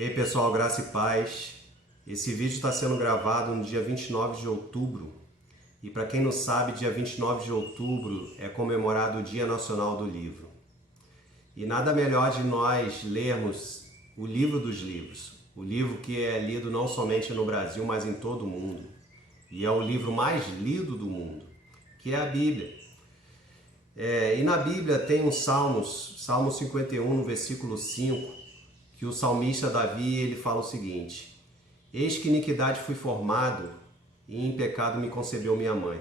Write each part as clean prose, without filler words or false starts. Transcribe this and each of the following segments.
Ei pessoal, graça e paz. Esse vídeo está sendo gravado no dia 29 de outubro. E para quem não sabe, dia 29 de outubro é comemorado o Dia Nacional do Livro. E nada melhor de nós lermos o livro dos livros. O livro que é lido não somente no Brasil, mas em todo o mundo. E é o livro mais lido do mundo, que é a Bíblia. E na Bíblia tem um Salmo 51, no versículo 5, que o salmista Davi ele fala o seguinte: eis que iniquidade fui formado, e em pecado me concebeu minha mãe.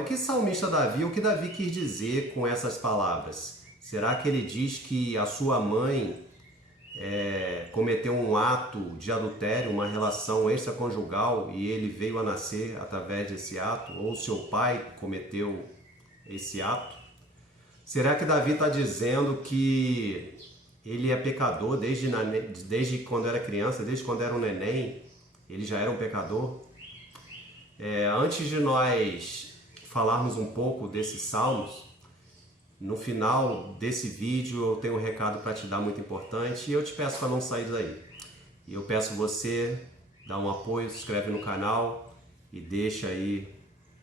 O que Davi quis dizer com essas palavras? Será que ele diz que a sua mãe cometeu um ato de adultério, uma relação extraconjugal, e ele veio a nascer através desse ato? Ou seu pai cometeu esse ato? Será que Davi está dizendo que ele é pecador desde quando era criança, desde quando era um neném, ele já era um pecador? Antes de nós falarmos um pouco desses salmos, no final desse vídeo eu tenho um recado para te dar muito importante e eu te peço para não sair daí. E eu peço você dar um apoio, se inscreve no canal e deixa aí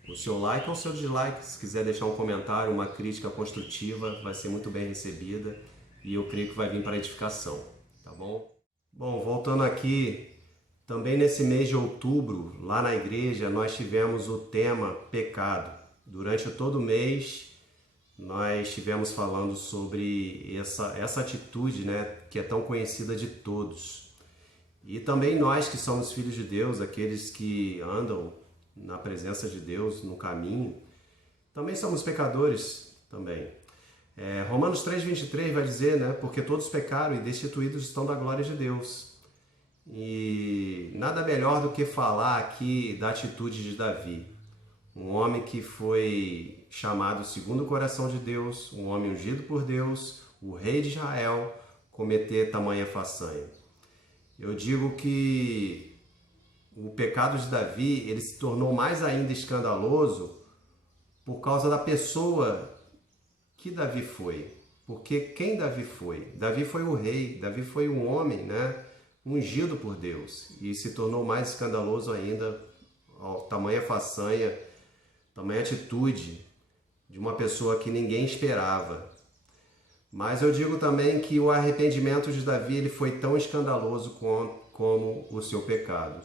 o seu like ou o seu dislike. Se quiser deixar um comentário, uma crítica construtiva, vai ser muito bem recebida. E eu creio que vai vir para edificação, tá bom? Bom, voltando aqui, também nesse mês de outubro, lá na igreja, nós tivemos o tema pecado. Durante todo o mês, nós estivemos falando sobre essa atitude, né, que é tão conhecida de todos. E também nós que somos filhos de Deus, aqueles que andam na presença de Deus, no caminho, também somos pecadores também. Romanos 3,23 vai dizer, né? Porque todos pecaram e destituídos estão da glória de Deus. E nada melhor do que falar aqui da atitude de Davi. Um homem que foi chamado segundo o coração de Deus, um homem ungido por Deus, o rei de Israel, cometer tamanha façanha. Eu digo que o pecado de Davi, ele se tornou mais ainda escandaloso por causa da pessoa que Davi foi. Porque quem Davi foi? Davi foi o rei, Davi foi um homem, né, ungido por Deus. E se tornou mais escandaloso ainda tamanha façanha, tamanha atitude de uma pessoa que ninguém esperava. Mas eu digo também que o arrependimento de Davi ele foi tão escandaloso como o seu pecado.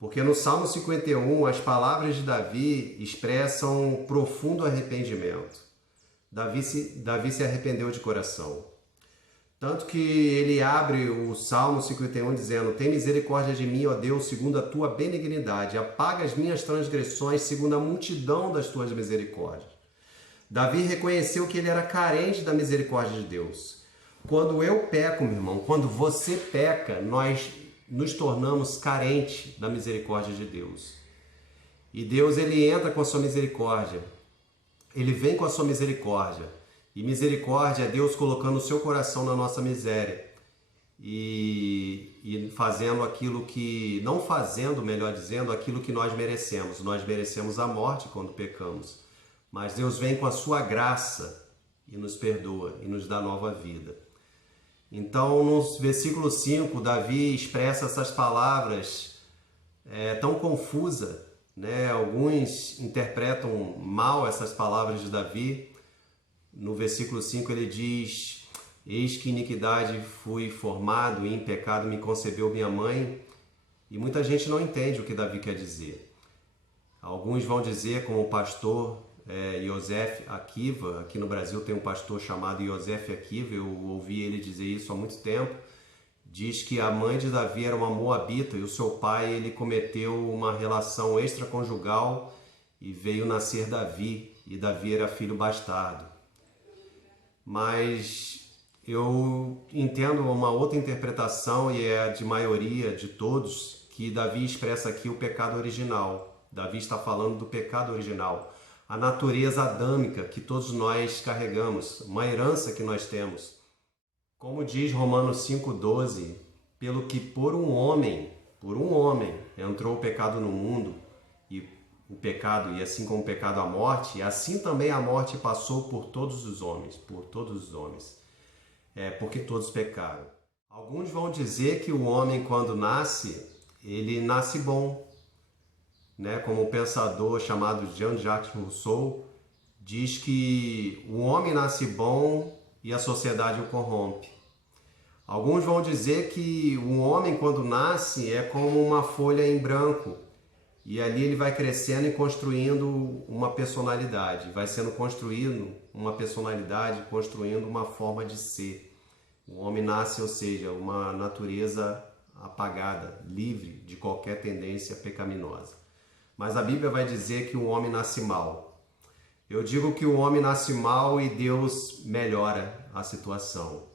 Porque no Salmo 51, as palavras de Davi expressam um profundo arrependimento. Davi se arrependeu de coração. Tanto que ele abre o Salmo 51 dizendo: tem misericórdia de mim, ó Deus, segundo a tua benignidade. Apaga as minhas transgressões, segundo a multidão das tuas misericórdias. Davi reconheceu que ele era carente da misericórdia de Deus. Quando eu peco, meu irmão, quando você peca, nós nos tornamos carentes da misericórdia de Deus. E Deus, ele entra com a sua misericórdia. Ele vem com a sua misericórdia. E misericórdia é Deus colocando o seu coração na nossa miséria. E fazendo aquilo que... não fazendo, melhor dizendo, aquilo que nós merecemos. Nós merecemos a morte quando pecamos. Mas Deus vem com a sua graça e nos perdoa e nos dá nova vida. Então, no versículo 5, Davi expressa essas palavras tão confusas, né? Alguns interpretam mal essas palavras de Davi. No versículo 5 ele diz: eis que iniquidade fui formado e em pecado me concebeu minha mãe. E muita gente não entende o que Davi quer dizer. Alguns vão dizer, como o pastor Yosef Akiva, aqui no Brasil tem um pastor chamado Yosef Akiva, eu ouvi ele dizer isso há muito tempo. Diz que a mãe de Davi era uma moabita e o seu pai ele cometeu uma relação extraconjugal e veio nascer Davi, e Davi era filho bastardo. Mas eu entendo uma outra interpretação, e é a de maioria de todos, que Davi expressa aqui o pecado original. Davi está falando do pecado original, a natureza adâmica que todos nós carregamos, uma herança que nós temos. Como diz Romanos 5,12, pelo que por um homem entrou o pecado no mundo, e o pecado, e assim como o pecado a morte, assim também a morte passou por todos os homens, porque todos pecaram. Alguns vão dizer que o homem, quando nasce, ele nasce bom, né? Como um pensador chamado Jean-Jacques Rousseau diz que o homem nasce bom e a sociedade o corrompe. Alguns vão dizer que o homem, quando nasce, é como uma folha em branco e ali ele vai crescendo e construindo uma personalidade, vai sendo construído uma personalidade, construindo uma forma de ser. O homem nasce, ou seja, uma natureza apagada, livre de qualquer tendência pecaminosa. Mas a Bíblia vai dizer que o homem nasce mal. Eu digo que o homem nasce mal e Deus melhora a situação,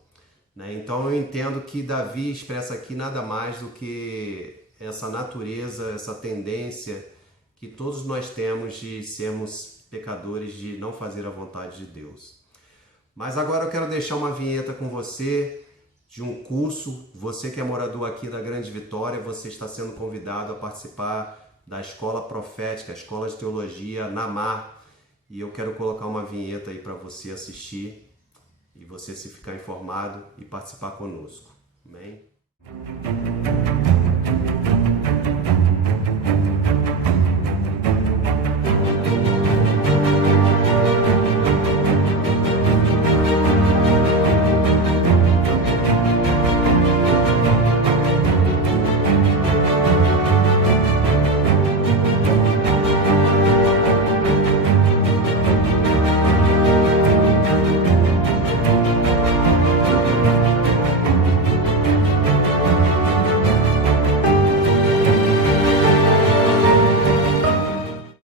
né? Então eu entendo que Davi expressa aqui nada mais do que essa natureza, essa tendência que todos nós temos de sermos pecadores, de não fazer a vontade de Deus. Mas agora eu quero deixar uma vinheta com você de um curso. Você que é morador aqui da Grande Vitória, você está sendo convidado a participar da Escola Profética, a Escola de Teologia Namar. E eu quero colocar uma vinheta aí para você assistir e você se ficar informado e participar conosco. Amém?